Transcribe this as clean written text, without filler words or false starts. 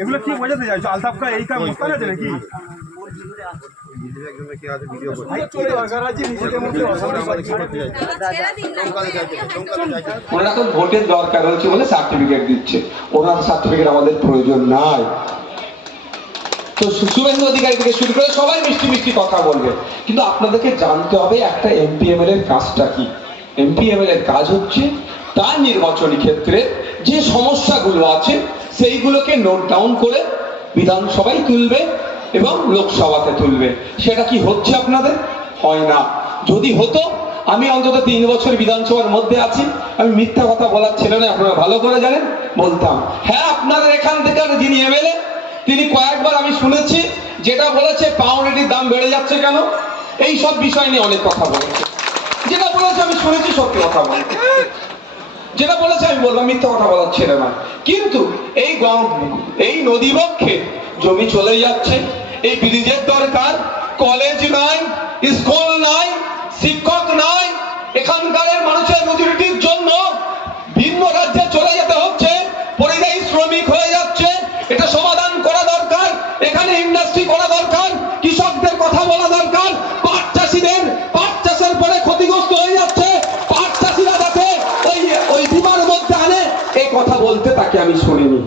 এগুলো কি বোঝাতে চাইছো? আলতাফকা এই কাম করতে আছে নাকি? এখন ভোটের দরকার হচ্ছে বলে সার্টিফিকেট দিচ্ছে, ওনার সার্টিফিকেট আমাদের প্রয়োজন নাই। তো শুভেন্দু অধিকারী থেকে শুরু করে সবাই মিষ্টি মিষ্টি কথা বলবে, কিন্তু আপনাদেরকে জানতে হবে একটা এমপিএমএল এর কাজটা কি। এমপিএমএল এর কাজ হচ্ছে তার নির্বাচনী ক্ষেত্রে যে সমস্যাগুলো আছে সেইগুলোকে নোট ডাউন করে বিধানসভায় তুলবে এবং লোকসভাতে তুলবে। সেটা কি হচ্ছে আপনাদের? হয় না। যদি হতো, আমি অন্তত 3 বছর বিধানসভার মধ্যে আছি, আমি মিথ্যা কথা বলার ছেলে নয়, আপনারা ভালো করে জানেন, বলতাম হ্যাঁ আপনাদের এখান থেকে যিনি এমএলএ তিনি কয়েকবার আমি শুনেছি যেটা বলেছে পাউরুটির দাম বেড়ে যাচ্ছে কেন, এই সব বিষয় নিয়ে অনেক কথা বলেছে। যেটা বলেছে আমি শুনেছি সত্যি কথা বলতে, যেটা বলেছে আমি বললাম মিথ্যা কথা বলার ছেলে না। কিন্তু এই নদীবক্ষে জমি চলে যাচ্ছে, এই ব্রিজের দরকার, কলেজ নাই, স্কুল নাই, শিক্ষক নাই, এখানকার মানুষের রুজিরুটির জন্য ভিন্ন রাজ্যে চলে যেতে হচ্ছে, পরিযায়ী শ্রমিক হয়ে যাচ্ছে, এটা সমাধান করা দরকার। এখানে ইন্ডাস্ট্রি করা দরকার, কৃষকদের কথা বলা দরকার, পাট চাষিদের পাট চাষের পরে ক্ষতিগ্রস্ত হয়ে যাচ্ছে, পাট চাষিরা যাতে ওই বিমার মধ্যে আনে এই কথা বলতে তাকে আমি শুনিনি।